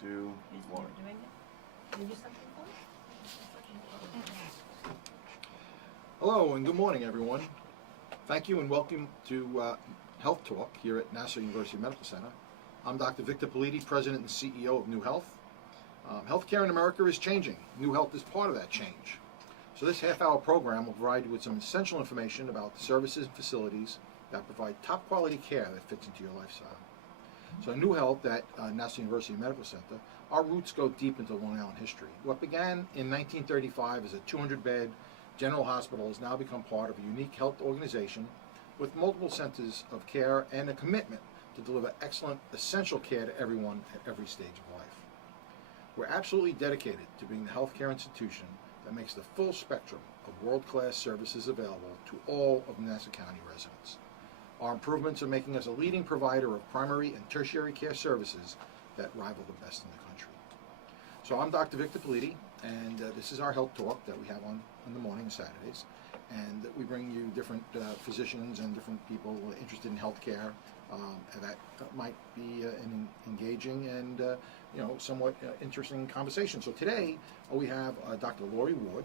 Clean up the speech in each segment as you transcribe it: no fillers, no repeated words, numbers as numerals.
2, 1. Hello and good morning, everyone. Thank you and welcome to Health Talk here at Nassau University Medical Center. I'm Dr. Victor Politi, President and CEO of New Health. Healthcare in America is changing. New Health is part of that change. So this half-hour program will provide you with some essential information about the services and facilities that provide top quality care that fits into your lifestyle. So New Health at Nassau University Medical Center, our roots go deep into Long Island history. What began in 1935 as a 200-bed general hospital has now become part of a unique health organization with multiple centers of care and a commitment to deliver excellent, essential care to everyone at every stage of life. We're absolutely dedicated to being the healthcare institution that makes the full spectrum of world-class services available to all of Nassau County residents. Our improvements are making us a leading provider of primary and tertiary care services that rival the best in the country. So I'm Dr. Victor Politi, and this is our health talk that we have on in the morning and Saturdays. And we bring you different physicians and different people interested in healthcare that might be an engaging and somewhat interesting conversation. So today we have Dr. Laurie Ward.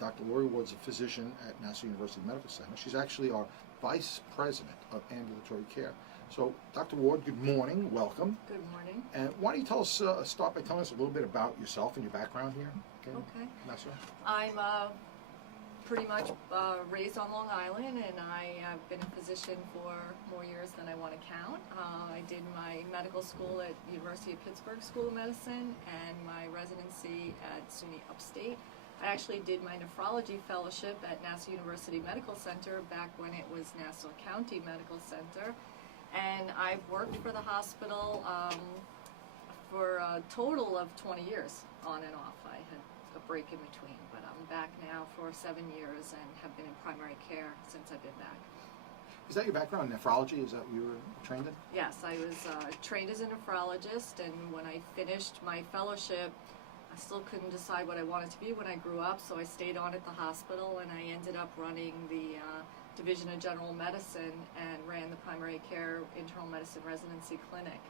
Dr. Laurie Ward's a physician at Nassau University Medical Center. She's actually our Vice President of Ambulatory Care. So, Dr. Ward, good morning. Welcome. Good morning. And why don't you tell us, start by telling us a little bit about yourself and your background here? Okay. Nassau. I'm pretty much raised on Long Island, and I have been a physician for more years than I want to count. I did my medical school at University of Pittsburgh School of Medicine and my residency at SUNY Upstate. I actually did my nephrology fellowship at Nassau University Medical Center back when it was Nassau County Medical Center. And I've worked for the hospital for a total of 20 years, on and off. I had a break in between, but I'm back now for 7 years and have been in primary care since I've been back. Is that your background, nephrology? Is that what you were trained in? Yes, I was trained as a nephrologist, and when I finished my fellowship, I still couldn't decide what I wanted to be when I grew up, so I stayed on at the hospital, and I ended up running the Division of General Medicine and ran the primary care internal medicine residency clinic.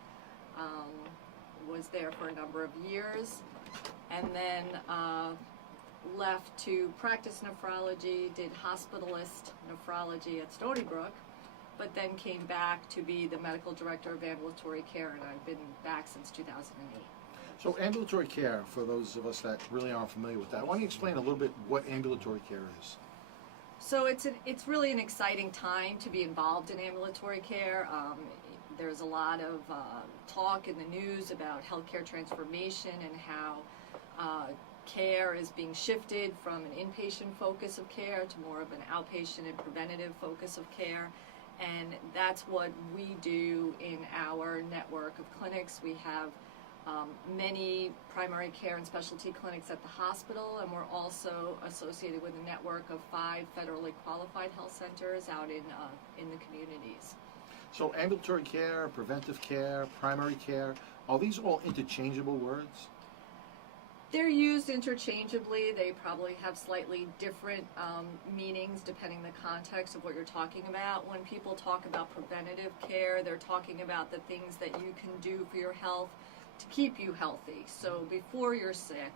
Was there for a number of years, and then left to practice nephrology, did hospitalist nephrology at Stony Brook, but then came back to be the medical director of ambulatory care, and I've been back since 2008. So ambulatory care, for those of us that really aren't familiar with that, why don't you explain a little bit what ambulatory care is? So it's really an exciting time to be involved in ambulatory care. There's a lot of talk in the news about healthcare transformation and how care is being shifted from an inpatient focus of care to more of an outpatient and preventative focus of care. And that's what we do in our network of clinics. We have many primary care and specialty clinics at the hospital, and we're also associated with a network of 5 federally qualified health centers out in the communities. So ambulatory care, preventive care, primary care, are these all interchangeable words? They're used interchangeably. They probably have slightly different meanings depending the context of what you're talking about. When people talk about preventative care, they're talking about the things that you can do for your health to keep you healthy. So before you're sick,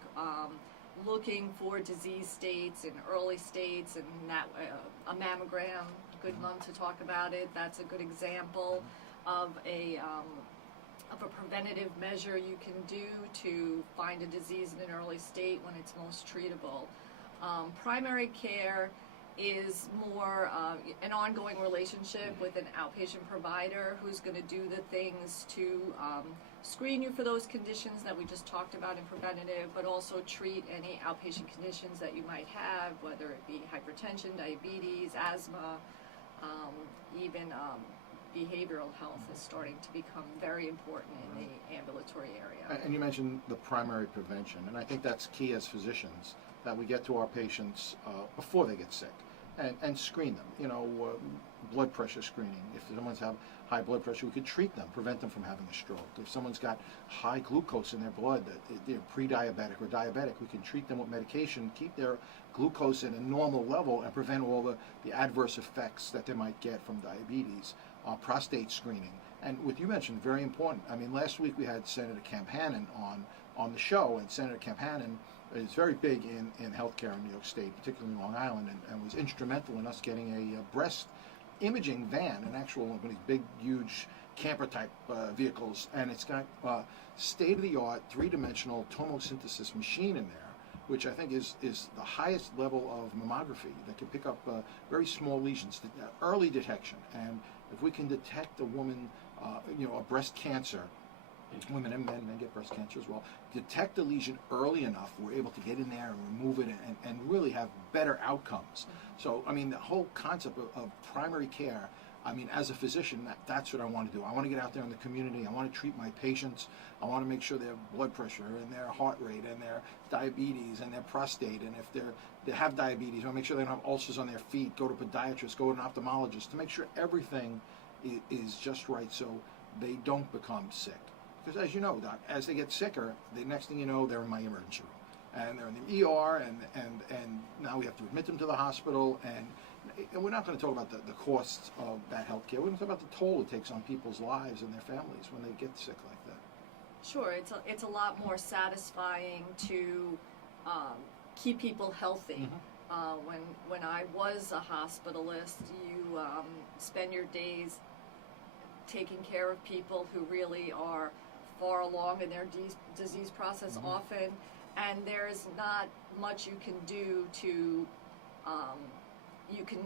looking for disease states and early states, and that a mammogram, good month to talk about it. That's a good example of a preventative measure you can do to find a disease in an early state when it's most treatable. Primary care is more an ongoing relationship with an outpatient provider who's going to do the things to screen you for those conditions that we just talked about in preventative, but also treat any outpatient conditions that you might have, whether it be hypertension, diabetes, asthma, even behavioral health is starting to become very important in the ambulatory area. And you mentioned the primary prevention, and I think that's key as physicians, that we get to our patients before they get sick and screen them. Blood pressure screening. If someone's have high blood pressure, we could treat them, prevent them from having a stroke. If someone's got high glucose in their blood, they're pre-diabetic or diabetic, we can treat them with medication, keep their glucose at a normal level and prevent all the adverse effects that they might get from diabetes. Prostate screening. And what you mentioned, very important. I mean, last week we had Senator Campanen on the show, and Senator Campanen is very big in healthcare in New York State, particularly Long Island, and was instrumental in us getting a breast imaging van, an actual one of these big, huge camper-type vehicles, and it's got state-of-the-art, three-dimensional tomosynthesis machine in there, which I think is the highest level of mammography that can pick up very small lesions, early detection. And if we can detect a woman, a breast cancer, women and men get breast cancer as well, detect the lesion early enough, we're able to get in there and remove it and really have better outcomes. So, I mean, the whole concept of primary care, I mean, as a physician, that's what I want to do. I want to get out there in the community. I want to treat my patients. I want to make sure their blood pressure and their heart rate and their diabetes and their prostate, and if they have diabetes, I want to make sure they don't have ulcers on their feet, go to a podiatrist, go to an ophthalmologist, to make sure everything is just right so they don't become sick. Because as you know, Doc, as they get sicker, the next thing you know, they're in my emergency room. And they're in the ER, and now we have to admit them to the hospital, and we're not going to talk about the costs of that health care. We're going to talk about the toll it takes on people's lives and their families when they get sick like that. Sure, it's a lot more satisfying to keep people healthy. When I was a hospitalist, you spend your days taking care of people who really are far along in their disease process often, and there's not much you can do to you can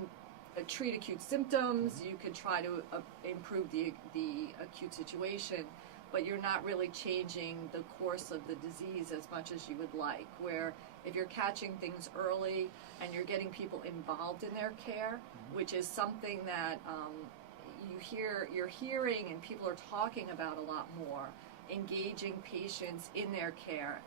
treat acute symptoms, you can try to improve the acute situation, but you're not really changing the course of the disease as much as you would like. Where if you're catching things early and you're getting people involved in their care, which is something that you're hearing and people are talking about a lot more, engaging patients in their care,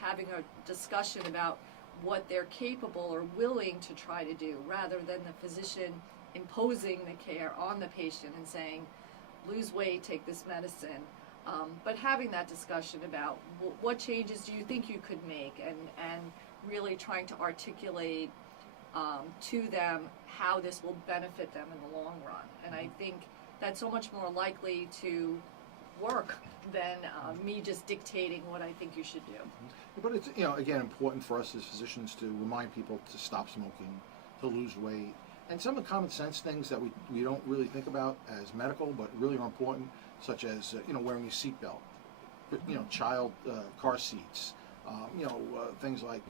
having a discussion about what they're capable or willing to try to do, rather than the physician imposing the care on the patient and saying, lose weight, take this medicine. But having that discussion about what changes do you think you could make, and really trying to articulate to them how this will benefit them in the long run. And I think that's so much more likely to work than me just dictating what I think you should do. But it's, again, important for us as physicians to remind people to stop smoking, to lose weight, and some of the common sense things that we don't really think about as medical, but really are important, such as wearing a seatbelt, child car seats, things like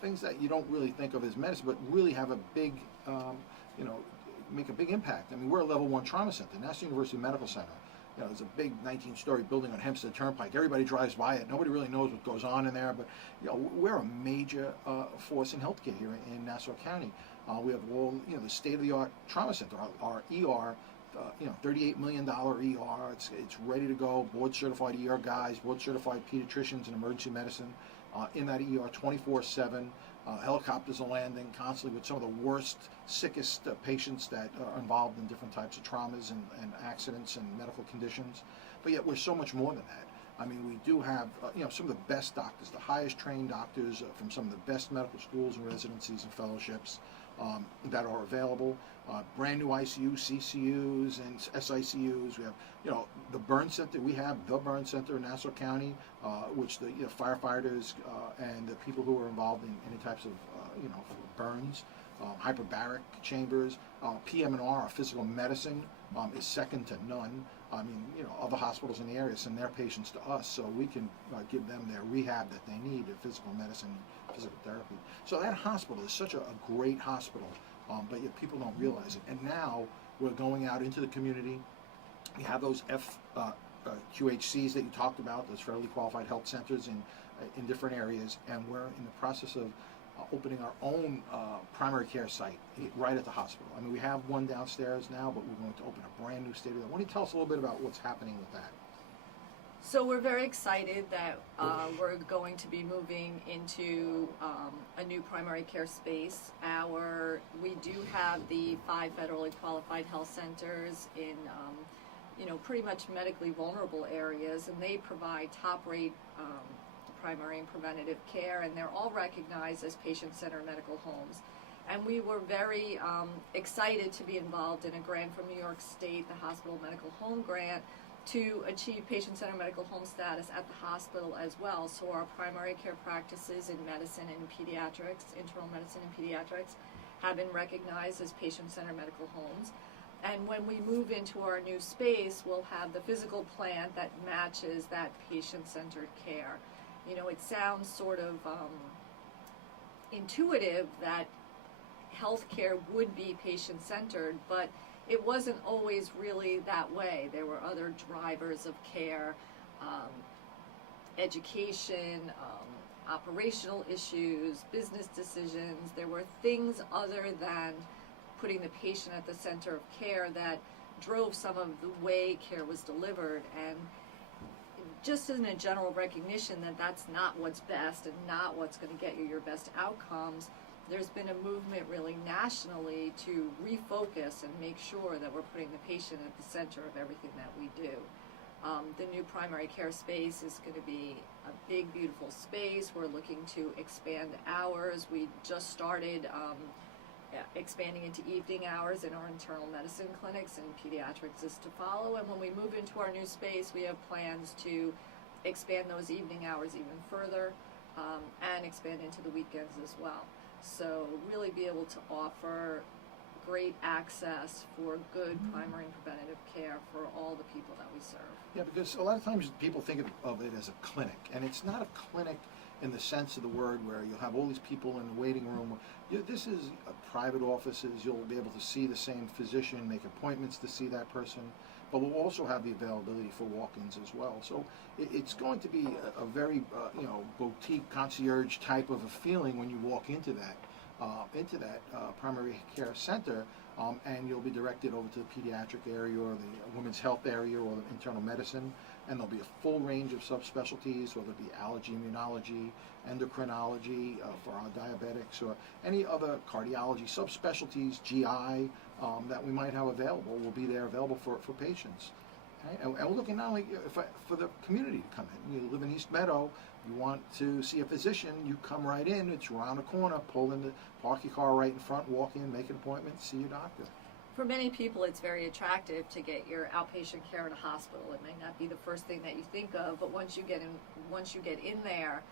things that you don't really think of as medicine, but really have a big make a big impact. I mean, we're a level 1 trauma center, National University Medical Center. It's a big 19-story building on Hempstead Turnpike. Everybody drives by it. Nobody really knows what goes on in there, but we're a major force in healthcare here in Nassau County. We have all the state-of-the-art trauma center. Our ER, $38 million ER. It's ready to go. Board-certified ER guys, board-certified pediatricians in emergency medicine in that ER 24/7. Helicopters are landing constantly with some of the worst, sickest patients that are involved in different types of traumas and accidents and medical conditions. But yet we're so much more than that. I mean, we do have some of the best doctors, the highest trained doctors from some of the best medical schools and residencies and fellowships that are available. Brand new ICUs, CCUs, and SICUs. We have, the burn center. We have the burn center in Nassau County, which the firefighters and the people who are involved in any types of, burns, hyperbaric chambers, PM&R, our physical medicine, is second to none. I mean, other hospitals in the area send their patients to us, so we can give them their rehab that they need, their physical medicine, physical therapy. So that hospital is such a great hospital, but yet people don't realize it. And now we're going out into the community. We have those QHCs that you talked about, those federally qualified health centers in different areas, and we're in the process of opening our own primary care site right at the hospital. I mean, we have one downstairs now, but we're going to open a brand new state-of-the-art. Why don't you tell us a little bit about what's happening with that? So we're very excited that we're going to be moving into a new primary care space. We do have the 5 federally qualified health centers in pretty much medically vulnerable areas, and they provide top-rate primary and preventative care, and they're all recognized as patient-centered medical homes. And we were very excited to be involved in a grant from New York State, the Hospital Medical Home Grant, to achieve patient-centered medical home status at the hospital as well. So our primary care practices in medicine and pediatrics, internal medicine and pediatrics, have been recognized as patient-centered medical homes. And when we move into our new space, we'll have the physical plant that matches that patient-centered care. You know, it sounds sort of intuitive that healthcare would be patient-centered, but it wasn't always really that way. There were other drivers of care, education, operational issues, business decisions. There were things other than putting the patient at the center of care that drove some of the way care was delivered. And just in a general recognition that that's not what's best and not what's going to get you your best outcomes, there's been a movement really nationally to refocus and make sure that we're putting the patient at the center of everything that we do. The new primary care space is going to be a big, beautiful space. We're looking to expand hours. We just started expanding into evening hours in our internal medicine clinics, and pediatrics is to follow. And when we move into our new space, we have plans to expand those evening hours even further and expand into the weekends as well. So really be able to offer great access for good primary and preventative care for all the people that we serve. Yeah, because a lot of times people think of it as a clinic, and it's not a clinic in the sense of the word where you'll have all these people in the waiting room. This is private offices. You'll be able to see the same physician, make appointments to see that person, but we'll also have the availability for walk-ins as well. So it's going to be a very boutique concierge type of a feeling when you walk into that primary care center, and you'll be directed over to the pediatric area or the women's health area or the internal medicine, and there'll be a full range of subspecialties, whether it be allergy, immunology, endocrinology for our diabetics, or any other cardiology subspecialties, GI, that we might have available will be there available for patients. Okay? And we're looking not only for the community to come in. You live in East Meadow, you want to see a physician, you come right in, it's around the corner, pull in, park your car right in front, walk in, make an appointment, see your doctor. For many people, it's very attractive to get your outpatient care at a hospital. It may not be the first thing that you think of, but once you get in there,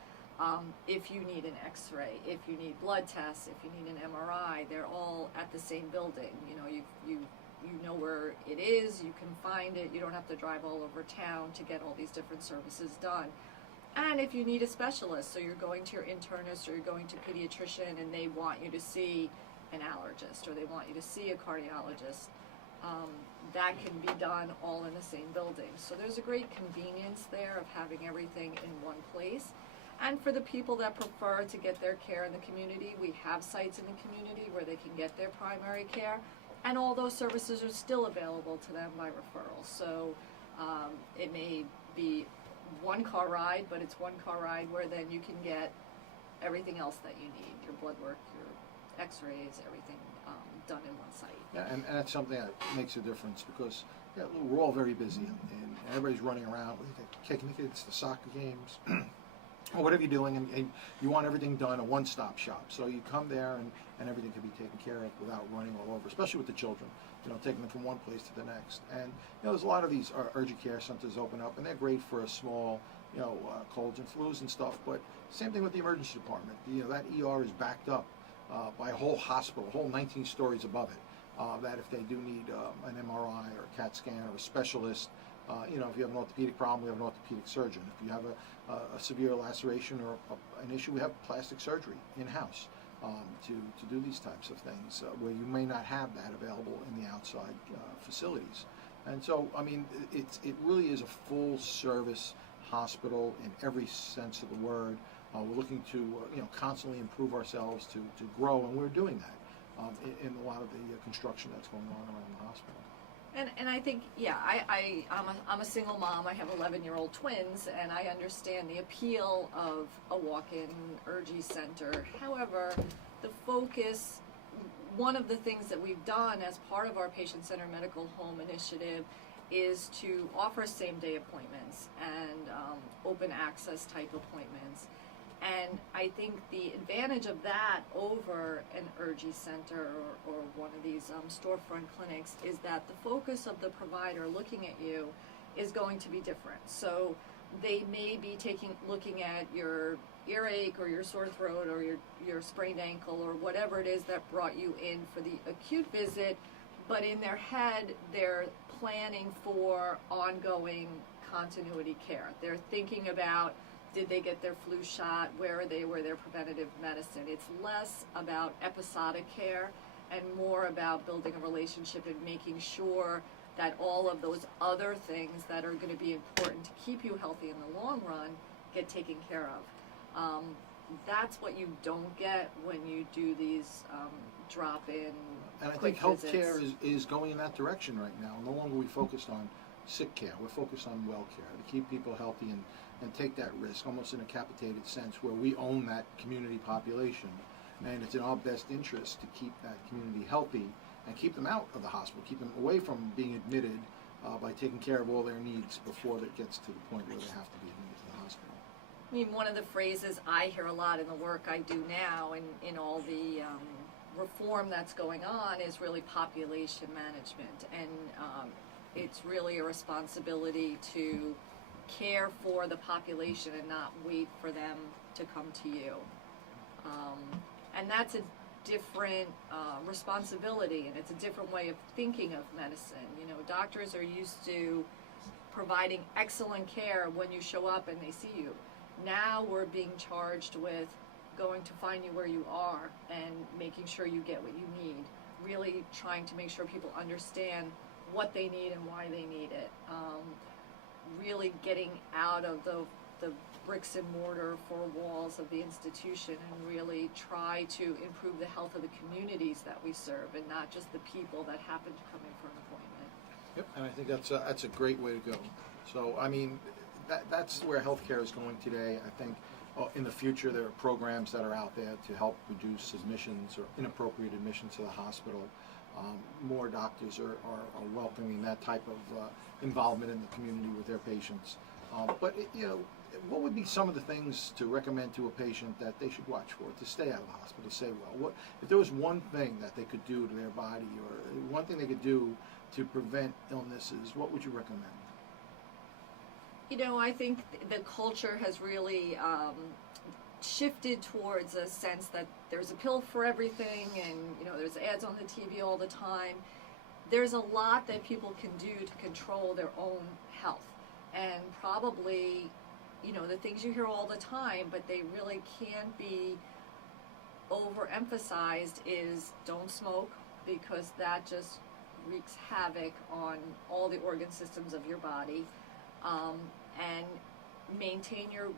if you need an X-ray, if you need blood tests, if you need an MRI, they're all at the same building. You know, you know where it is, you can find it, you don't have to drive all over town to get all these different services done. And if you need a specialist, so you're going to your internist or you're going to a pediatrician and they want you to see an allergist or they want you to see a cardiologist, that can be done all in the same building. So there's a great convenience there of having everything in one place. And for the people that prefer to get their care in the community, we have sites in the community where they can get their primary care, and all those services are still available to them by referral. So it may be one car ride, but it's one car ride where then you can get everything else that you need, your blood work, your x-rays, everything done in one site. Yeah, and that's something that makes a difference because we're all very busy and everybody's running around, taking the kids to soccer games, or whatever you're doing, and you want everything done, a one-stop shop. So you come there and everything can be taken care of without running all over, especially with the children, taking them from one place to the next. And there's a lot of these urgent care centers open up, and they're great for a small, colds and flus and stuff, but same thing with the emergency department. That ER is backed up by a whole hospital, a whole 19 stories above it, that if they do need an MRI or a CAT scan or a specialist, if you have an orthopedic problem, we have an orthopedic surgeon. If you have a severe laceration or an issue, we have plastic surgery in-house to do these types of things where you may not have that available in the outside facilities. And so, it really is a full-service hospital in every sense of the word. We're looking to constantly improve ourselves to grow, and we're doing that in a lot of the construction that's going on around the hospital. And I think, I'm a single mom. I have 11-year-old twins, and I understand the appeal of a walk-in urgy center. However, the focus, one of the things that we've done as part of our patient-centered medical home initiative is to offer same-day appointments and open access type appointments. And I think the advantage of that over an urgy center or one of these storefront clinics is that the focus of the provider looking at you is going to be different. So they may be looking at your earache or your sore throat or your sprained ankle or whatever it is that brought you in for the acute visit, but in their head they're planning for ongoing continuity care. They're thinking about, did they get their flu shot? Where are they? Where their preventative medicine? It's less about episodic care and more about building a relationship and making sure that all of those other things that are going to be important to keep you healthy in the long run get taken care of. That's what you don't get when you do these drop-in And I quick think visits. healthcare is going in that direction right now. No longer we focused on sick care. We're focused on well care to keep people healthy and take that risk, almost in a capitated sense, where we own that community population. And it's in our best interest to keep that community healthy and keep them out of the hospital, keep them away from being admitted by taking care of all their needs before it gets to the point where they have to be admitted to the hospital. I mean, one of the phrases I hear a lot in the work I do now and in all the reform that's going on is really population management. And it's really a responsibility to care for the population and not wait for them to come to you. And that's a different responsibility, and it's a different way of thinking of medicine. You know, doctors are used to providing excellent care when you show up and they see you. Now we're being charged with going to find you where you are and making sure you get what you need, really trying to make sure people understand what they need and why they need it. Really getting out of the bricks and mortar four walls of the institution and really try to improve the health of the communities that we serve and not just the people that happen to come in for an appointment. Yep, and I think that's a great way to go. So, I mean, that's where healthcare is going today. I think in the future there are programs that are out there to help reduce admissions or inappropriate admissions to the hospital. More doctors are welcoming that type of involvement in the community with their patients. But what would be some of the things to recommend to a patient that they should watch for to stay out of the hospital, to stay well? What if there was one thing that they could do to their body or one thing they could do to prevent illnesses? What would you recommend? You know, I think the culture has really shifted towards a sense that there's a pill for everything and, you know, there's ads on the TV all the time. There's a lot that people can do to control their own health. And probably, you know, the things you hear all the time, but they really can't be overemphasized is don't smoke, because that just wreaks havoc on all the organ systems of your body. And maintain your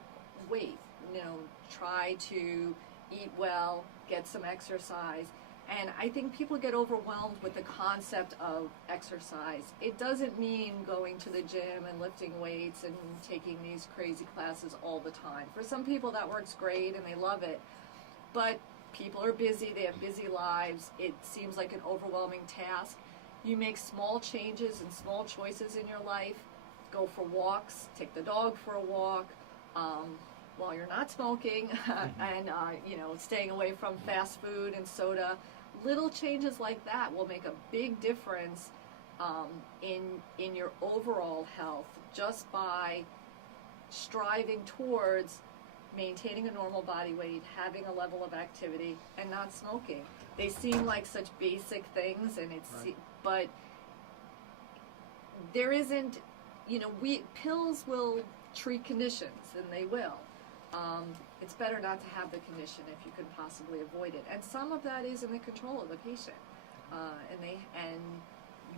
weight. You know, try to eat well, get some exercise. And I think people get overwhelmed with the concept of exercise. It doesn't mean going to the gym and lifting weights and taking these crazy classes all the time. For some people that works great and they love it. But people are busy, they have busy lives. It seems like an overwhelming task. You make small changes and small choices in your life. Go for walks, take the dog for a walk, while you're not smoking, and you know, staying away from fast food and soda. Little changes like that will make a big difference in your overall health, just by striving towards maintaining a normal body weight, having a level of activity, and not smoking. They seem like such basic things, and but there isn't. You know, pills will treat conditions, and they will. It's better not to have the condition if you can possibly avoid it. And some of that is in the control of the patient, and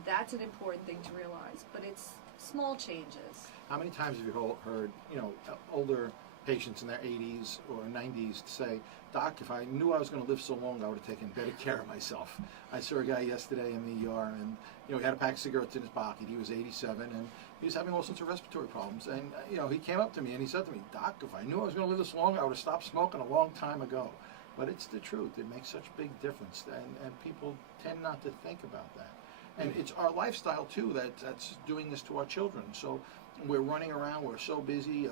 that's an important thing to realize. But it's small changes. How many times have you heard, older patients in their 80s or 90s say, "Doc, if I knew I was going to live so long, I would have taken better care of myself." I saw a guy yesterday in the ER, and he had a pack of cigarettes in his pocket. He was 87, and he was having all sorts of respiratory problems. And he came up to me and he said to me, "Doc, if I knew I was going to live this long, I would have stopped smoking a long time ago." But it's the truth. It makes such a big difference, and people tend not to think about that. And it's our lifestyle too that's doing this to our children. So we're running around, we're so busy.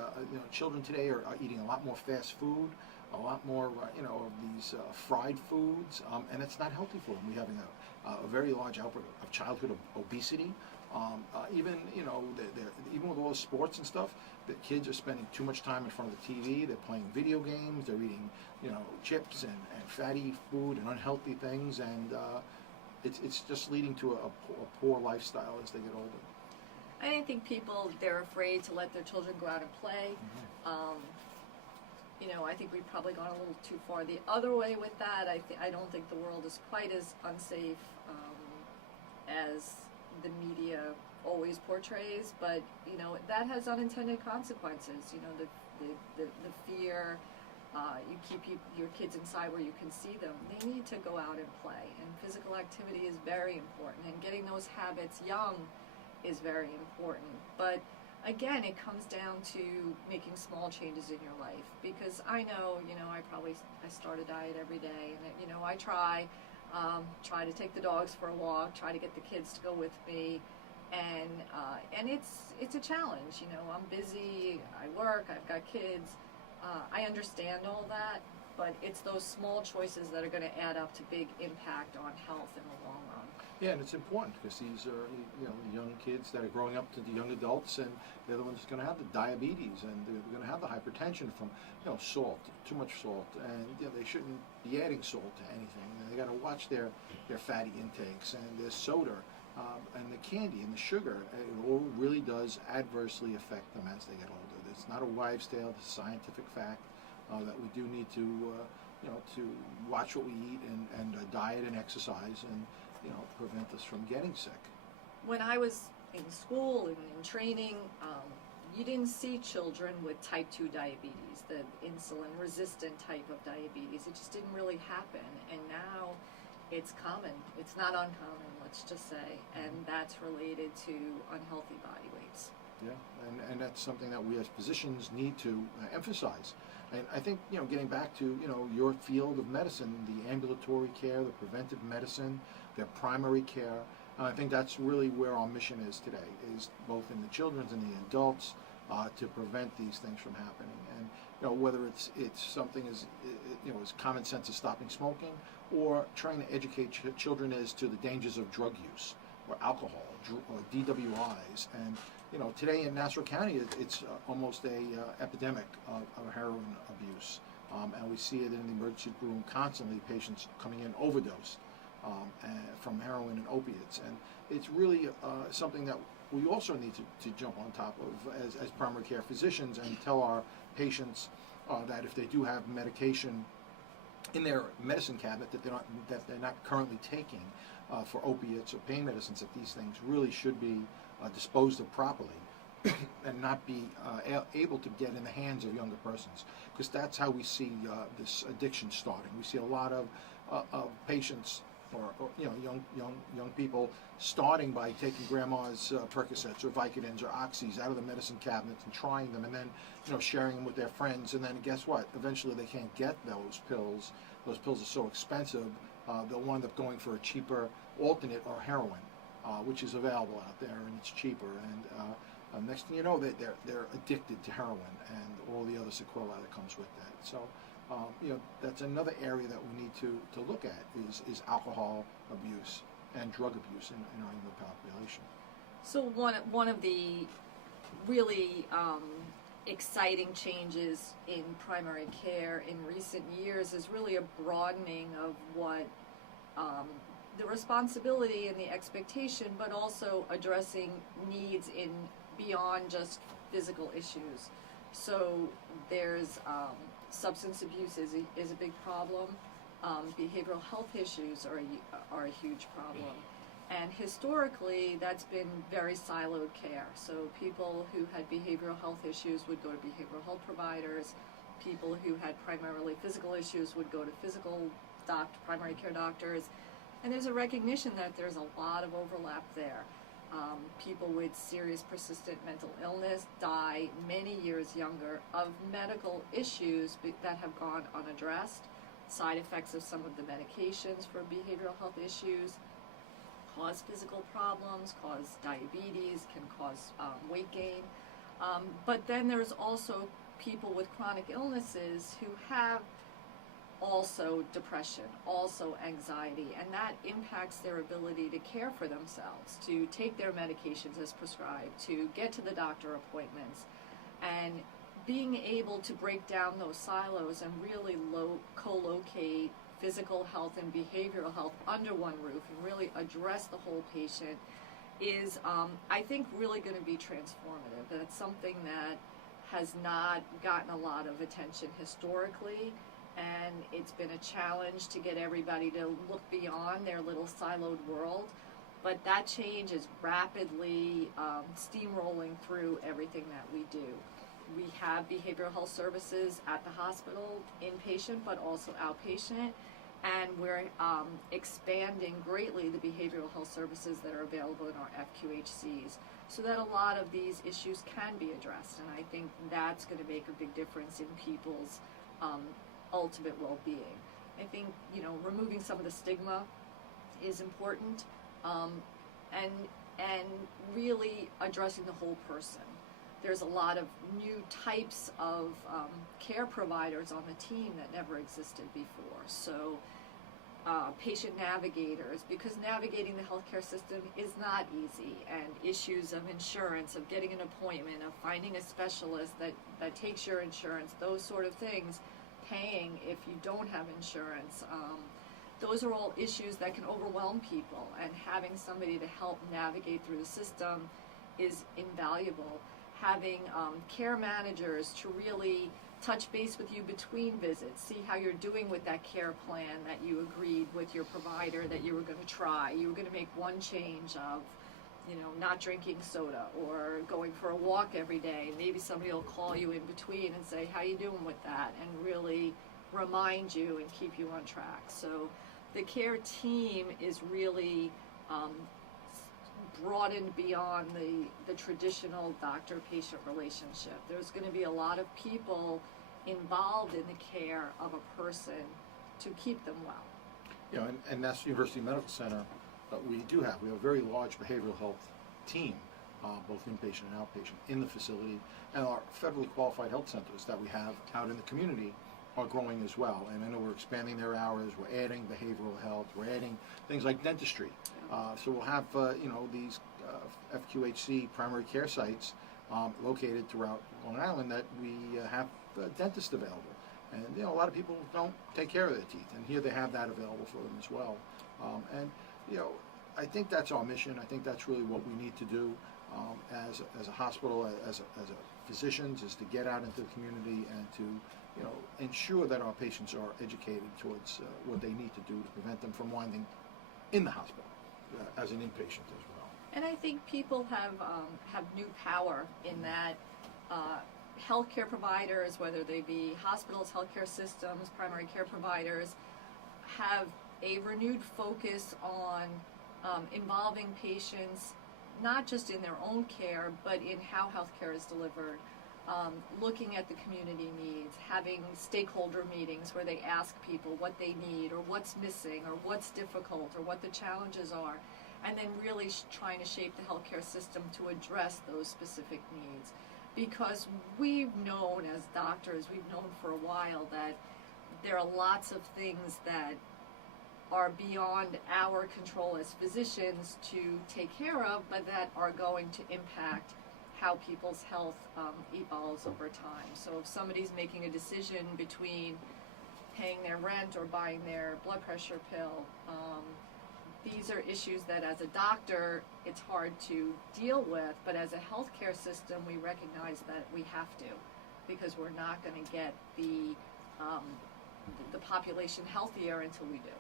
Children today are eating a lot more fast food, a lot more, of these fried foods, and it's not healthy for them. We're having a very large outbreak of childhood obesity. Even, even with all the sports and stuff, the kids are spending too much time in front of the TV. They're playing video games. They're eating, chips and fatty food and unhealthy things, and it's just leading to a poor lifestyle as they get older. I think people, they're afraid to let their children go out and play. I think we've probably gone a little too far the other way with that. I don't think the world is quite as unsafe as the media always portrays, but that has unintended consequences. The fear. You keep your kids inside where you can see them. They need to go out and play, and physical activity is very important, and getting those habits young is very important. But again, it comes down to making small changes in your life, because I know, I start a diet every day, and I try to take the dogs for a walk, try to get the kids to go with me, and it's a challenge. I'm busy, I work, I've got kids. I understand all that, but it's those small choices that are going to add up to big impact on health in the long run. Yeah, and it's important because these are, young kids that are growing up to the young adults, and they're the ones that's going to have the diabetes, and they're going to have the hypertension from, salt, too much salt, and they shouldn't be adding salt to anything. They got to watch their fatty intakes and their soda, and the candy and the sugar. It all really does adversely affect them as they get older. It's not a wives' tale; it's a scientific fact that we do need to, to watch what we eat and diet and exercise and. Prevent us from getting sick. When I was in school and in training, you didn't see children with type 2 diabetes, the insulin-resistant type of diabetes. It just didn't really happen, and now it's common. It's not uncommon, let's just say, and that's related to unhealthy body weights. Yeah, and that's something that we as physicians need to emphasize. And I think, getting back to, your field of medicine, the ambulatory care, the preventive medicine, their primary care, I think that's really where our mission is today, is both in the children's and the adults, to prevent these things from happening. And, whether it's something as, as common sense as stopping smoking, or trying to educate children as to the dangers of drug use, or alcohol, or DWIs. And, today in Nassau County, it's almost a epidemic of heroin abuse. And we see it in the emergency room constantly, patients coming in overdosed from heroin and opiates. And it's really something that we also need to jump on top of as primary care physicians, and tell our patients that if they do have medication in their medicine cabinet that they're not currently taking for opiates or pain medicines, that these things really should be disposed of properly and not be able to get in the hands of younger persons, because that's how we see this addiction starting. We see a lot of patients or young people starting by taking grandma's Percocets or Vicodins or Oxys out of the medicine cabinets and trying them, and then sharing them with their friends, and then guess what? Eventually they can't get those pills. Those pills are so expensive, they'll wind up going for a cheaper alternate, or heroin, which is available out there, and it's cheaper. And next thing you know, they're addicted to heroin and all the other sequelae that comes with that. So, that's another area that we need to look at is alcohol abuse and drug abuse in our younger population. So one of the really exciting changes in primary care in recent years is really a broadening of what the responsibility and the expectation, but also addressing needs in beyond just physical issues. So there's substance abuse is a big problem. Behavioral health issues are a huge problem. And historically, that's been very siloed care. So people who had behavioral health issues would go to behavioral health providers. People who had primarily physical issues would go to primary care doctors. And there's a recognition that there's a lot of overlap there. People with serious persistent mental illness die many years younger of medical issues that have gone unaddressed. Side effects of some of the medications for behavioral health issues cause physical problems, cause diabetes, can cause weight gain. But then there's also people with chronic illnesses who have also depression, also anxiety, and that impacts their ability to care for themselves, to take their medications as prescribed, to get to the doctor appointments. And being able to break down those silos and really co-locate physical health and behavioral health under one roof and really address the whole patient is, I think, really going to be transformative. That's something that has not gotten a lot of attention historically, and it's been a challenge to get everybody to look beyond their little siloed world. But that change is rapidly steamrolling through everything that we do. We have behavioral health services at the hospital, inpatient, but also outpatient, and we're expanding greatly the behavioral health services that are available in our FQHCs so that a lot of these issues can be addressed, and I think that's going to make a big difference in people's ultimate well-being. I think, removing some of the stigma is important, and really addressing the whole person. There's a lot of new types of care providers on the team that never existed before. So patient navigators, because navigating the healthcare system is not easy, and issues of insurance, of getting an appointment, of finding a specialist that takes your insurance, those sort of things, paying if you don't have insurance. Those are all issues that can overwhelm people, and having somebody to help navigate through the system is invaluable. Having care managers to really touch base with you between visits, see how you're doing with that care plan that you agreed with your provider that you were going to try. You were going to make one change of, not drinking soda or going for a walk every day. Maybe somebody will call you in between and say, how you doing with that? And really remind you and keep you on track. So the care team is really broadened beyond the traditional doctor-patient relationship. There's going to be a lot of people involved in the care of a person to keep them well. And National University Medical Center, we have a very large behavioral health team, both inpatient and outpatient, in the facility, and our federally qualified health centers that we have out in the community are growing as well. And I know we're expanding their hours, we're adding behavioral health, we're adding things like dentistry. So we'll have these FQHC primary care sites located throughout Long Island that we have dentists available. And a lot of people don't take care of their teeth, and here they have that available for them as well. I think that's our mission. I think that's really what we need to do as a hospital, as physicians, is to get out into the community and to ensure that our patients are educated towards what they need to do to prevent them from winding in the hospital as an inpatient as well. And I think people have new power in that healthcare providers, whether they be hospitals, healthcare systems, primary care providers, have a renewed focus on involving patients, not just in their own care, but in how healthcare is delivered. Looking at the community needs, having stakeholder meetings where they ask people what they need or what's missing or what's difficult or what the challenges are, and then really trying to shape the healthcare system to address those specific needs. Because we've known as doctors, we've known for a while that there are lots of things that are beyond our control as physicians to take care of, but that are going to impact how people's health evolves over time. So if somebody's making a decision between paying their rent or buying their blood pressure pill, these are issues that as a doctor it's hard to deal with, but as a healthcare system we recognize that we have to, because we're not going to get the population healthier until we do.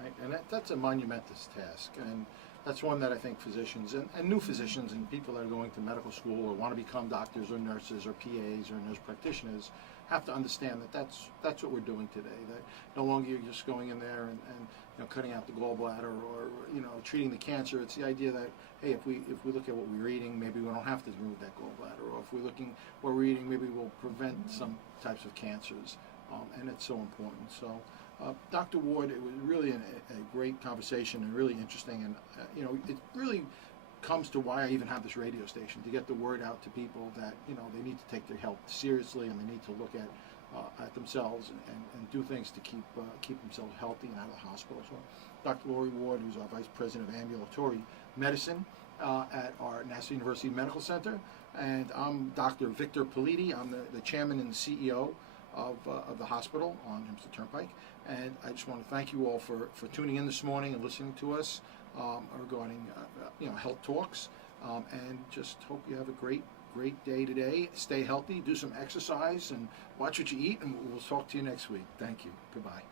Right, and that's a monumentous task, and that's one that I think physicians and new physicians and people that are going to medical school or want to become doctors or nurses or PAs or nurse practitioners have to understand that that's what we're doing today. That no longer you're just going in there and cutting out the gallbladder or treating the cancer. It's the idea that, hey, if we look at what we're eating, maybe we don't have to remove that gallbladder, or if we're looking what we're eating, maybe we'll prevent some types of cancers, and it's so important. So. Dr. Ward, it was really a great conversation and really interesting, and it really comes to why I even have this radio station, to get the word out to people that, you know, they need to take their health seriously, and they need to look at themselves and do things to keep themselves healthy and out of the hospital. So Dr. Laurie Ward, who's our Vice President of Ambulatory Medicine at our Nassau University Medical Center, and I'm Dr. Victor Politi. I'm the Chairman and CEO of the hospital on Hempstead Turnpike, and I just want to thank you all for tuning in this morning and listening to us regarding health talks, and just hope you have a great day today. Stay healthy, do some exercise, and watch what you eat, and we'll talk to you next week. Thank you. Goodbye.